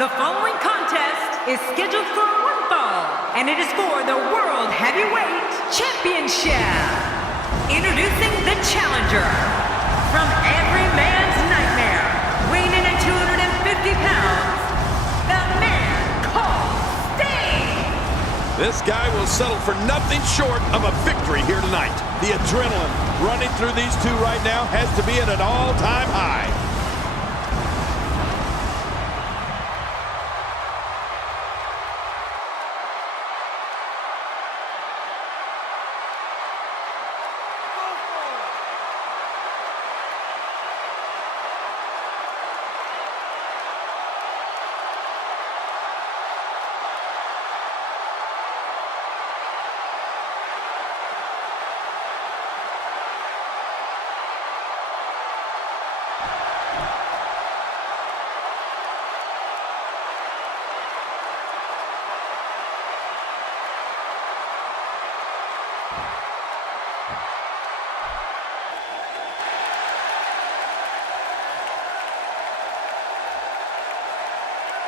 The following contest is scheduled for one fall, and it is for the World Heavyweight Championship. Introducing the challenger, from every man's nightmare, weighing in at 250 pounds, the man called Sting. This guy will settle for nothing short of a victory here tonight. The adrenaline running through these two right now has to be at an all-time high.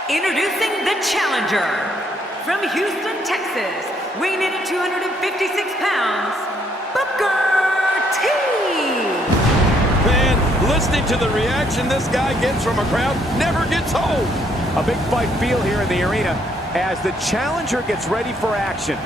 Introducing the challenger, from Houston, Texas, weighing in at 256 pounds, Booker T. Man, listening to the reaction this guy gets from a crowd never gets old. A big fight feel here in the arena as the challenger gets ready for action.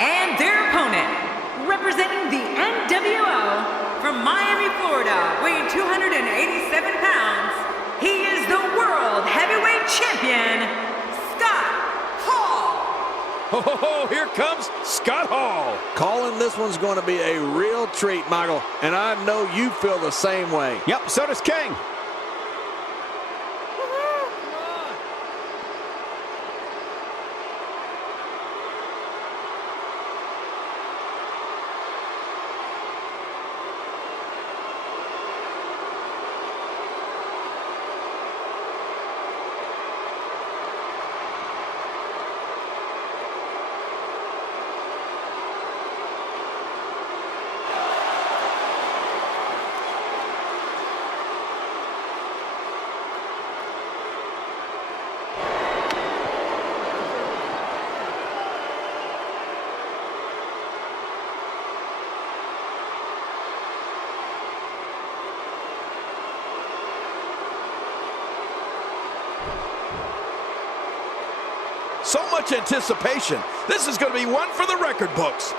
And their opponent, representing the NWO from Miami, Florida, weighing 287 pounds, he is the World Heavyweight Champion, Scott Hall. Ho, ho, ho, here comes Scott Hall. Calling this one's going to be a real treat, Michael, and I know you feel the same way. Yep, so does King. So much anticipation. This is going to be one for the record books.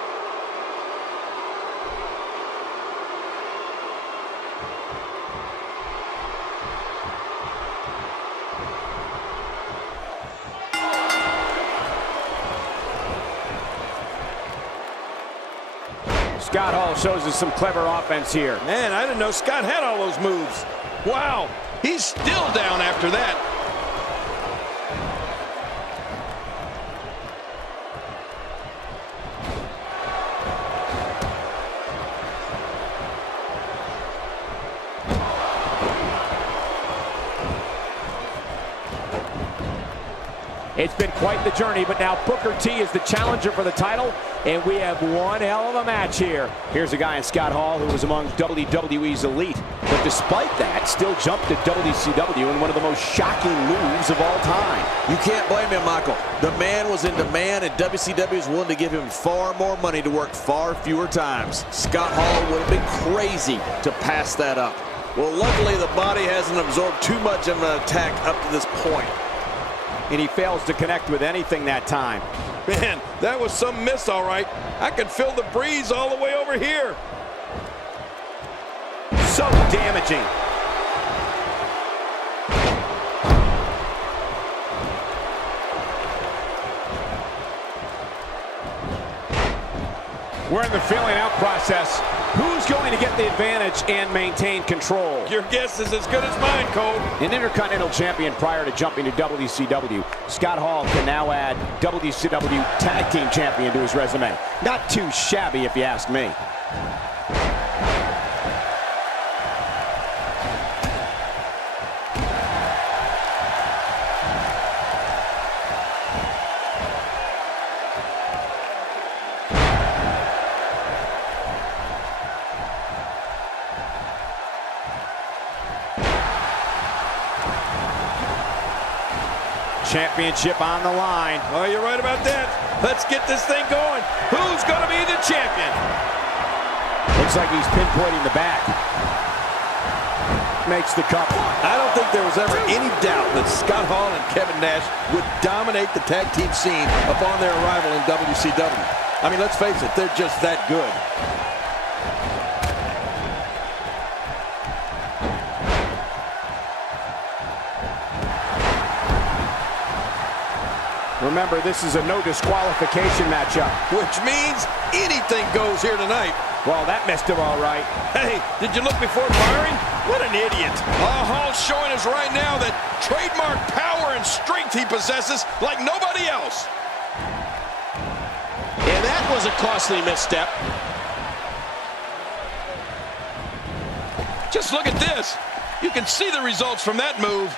Scott Hall shows us some clever offense here. Man, I didn't know Scott had all those moves. Wow, he's still down after that. It's been quite the journey, but now Booker T is the challenger for the title, and we have one hell of a match here. Here's a guy in Scott Hall who was among WWE's elite, but despite that, still jumped to WCW in one of the most shocking moves of all time. You can't blame him, Michael. The man was in demand, and WCW is willing to give him far more money to work far fewer times. Scott Hall would have been crazy to pass that up. Well, luckily the body hasn't absorbed too much of an attack up to this point. And he fails to connect with anything that time. Man, that was some miss, all right. I could feel the breeze all the way over here. So damaging. We're in the feeling out process. Who's going to get the advantage and maintain control? Your guess is as good as mine, Cole. An Intercontinental Champion prior to jumping to WCW, Scott Hall can now add WCW Tag Team Champion to his resume. Not too shabby if you ask me. Championship on the line. Oh, you're right about that. Let's get this thing going. Who's going to be the champion? Looks like he's pinpointing the back. Makes the cover. I don't think there was ever any doubt that Scott Hall and Kevin Nash would dominate the tag team scene upon their arrival in WCW. I mean, let's face it, they're just that good. Remember, this is a no disqualification matchup. Which means anything goes here tonight. Well, that messed him all right. Hey, did you look before firing? What an idiot. Hall's showing us right now that trademark power and strength he possesses like nobody else. And that was a costly misstep. Just look at this. You can see the results from that move.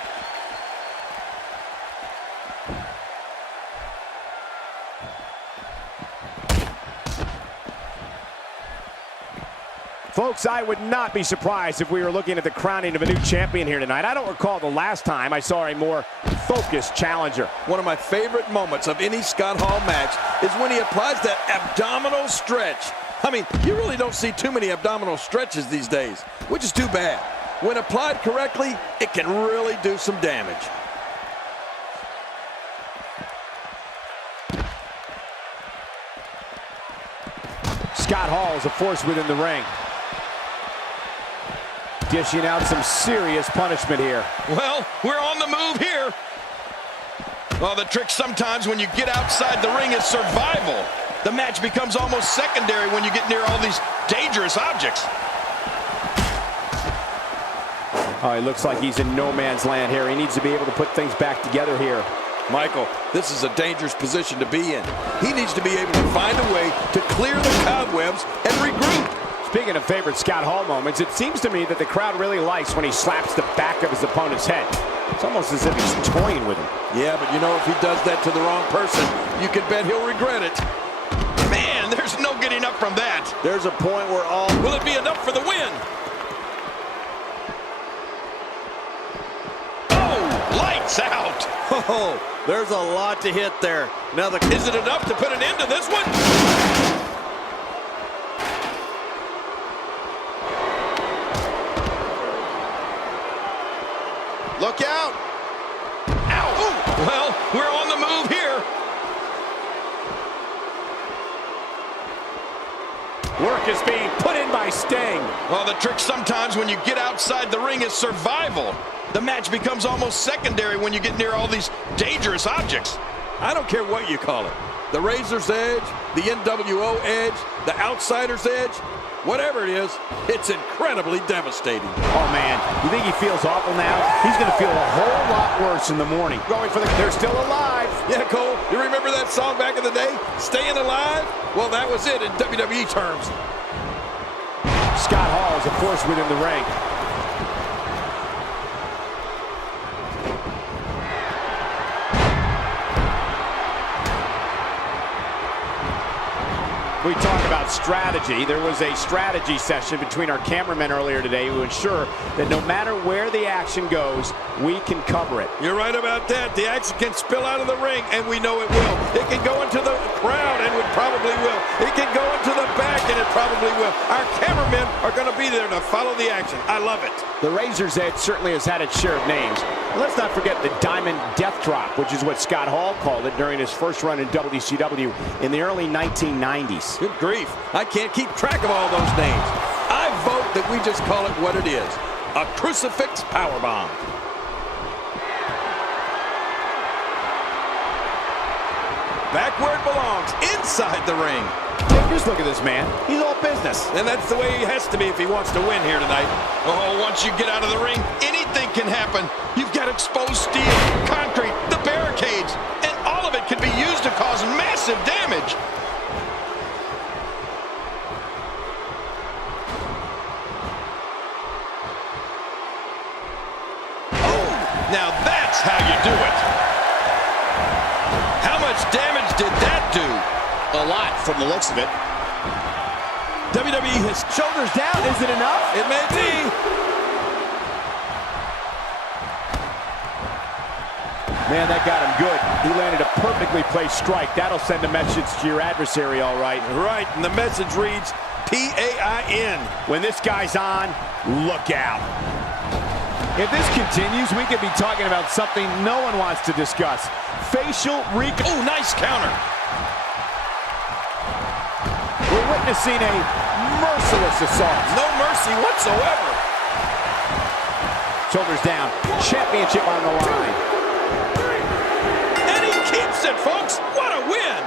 Folks, I would not be surprised if we were looking at the crowning of a new champion here tonight. I don't recall the last time I saw a more focused challenger. One of my favorite moments of any Scott Hall match is when he applies that abdominal stretch. I mean, you really don't see too many abdominal stretches these days, which is too bad. When applied correctly, it can really do some damage. Scott Hall is a force within the ring. Dishing out some serious punishment here. Well, we're on the move here. Well, the trick sometimes when you get outside the ring is survival. The match becomes almost secondary when you get near all these dangerous objects. Oh, he looks like he's in no man's land here. He needs to be able to put things back together here. Michael, this is a dangerous position to be in. He needs to be able to find a way to clear the cobwebs and regroup. Speaking of favorite Scott Hall moments, it seems to me that the crowd really likes when he slaps the back of his opponent's head. It's almost as if he's toying with him. Yeah, but you know, if he does that to the wrong person, you can bet he'll regret it. Man, there's no getting up from that. There's a point where all... Will it be enough for the win? Oh, lights out. Oh, there's a lot to hit there. Now, Is it enough to put an end to this one? Look out! Ow! Ooh. Well, we're on the move here. Work is being put in by Sting. Well, the trick sometimes when you get outside the ring is survival. The match becomes almost secondary when you get near all these dangerous objects. I don't care what you call it. The Razor's Edge, the NWO Edge, the Outsider's Edge, whatever it is, it's incredibly devastating. Oh, man, you think he feels awful now? He's going to feel a whole lot worse in the morning. Going for the... They're still alive. Yeah, Cole, you remember that song back in the day? Staying Alive? Well, that was it in WWE terms. Scott Hall is a force within the ring. We talk about strategy. There was a strategy session between our cameramen earlier today to ensure that no matter where the action goes, we can cover it. You're right about that. The action can spill out of the ring, and we know it will. It can go into the crowd, and it probably will. It can go into the back, and it probably will. Our cameramen are going to be there to follow the action. I love it. The Razor's Edge certainly has had its share of names. And let's not forget the Diamond Death Drop, which is what Scott Hall called it during his first run in WCW in the early 1990s. Good grief. I can't keep track of all those names. I vote that we just call it what it is. A crucifix powerbomb. Back where it belongs, inside the ring. Just look at this man. He's all business. And that's the way he has to be if he wants to win here tonight. Oh, once you get out of the ring, anything can happen. You've got exposed steel, concrete, the barricades, and all of it can be used to cause massive damage. Oh, now that's how you do it. How much damage did that do? A lot from the looks of it. WWE has Shoulders down. Is it enough? It may be. Man, that got him good. He landed a perfectly placed strike. That'll send a message to your adversary, all right. Right, and the message reads P-A-I-N. When this guy's on, look out. If this continues, we could be talking about something no one wants to discuss. Facial recon. Oh, nice counter. We're witnessing a merciless assault. No mercy whatsoever. Shoulders down. Championship on the line. And he keeps it, folks. What a win.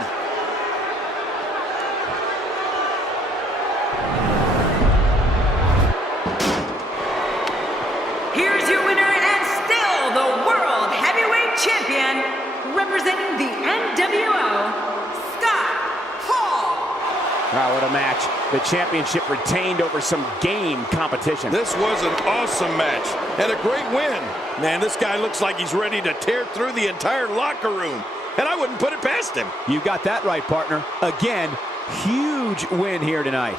Here's your winner and still the World Heavyweight Champion, representing the NWO, Wow, what a match. The championship retained over some game competition. This was an awesome match and a great win. Man, this guy looks like he's ready to tear through the entire locker room. And I wouldn't put it past him. You got that right, partner. Again, huge win here tonight.